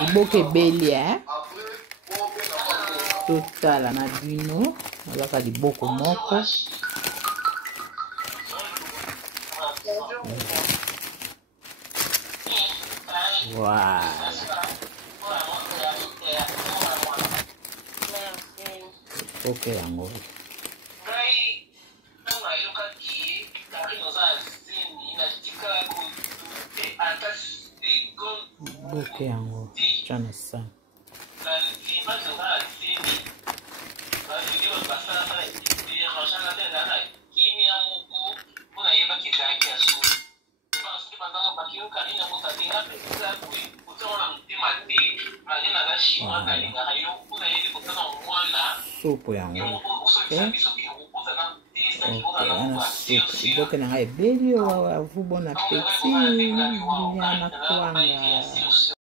liboke ebeli totala na bino azaka liboko moko voilà. Ok yango boke yango chana sana supu yango boke na ebeli avu bon appétit na kwanga.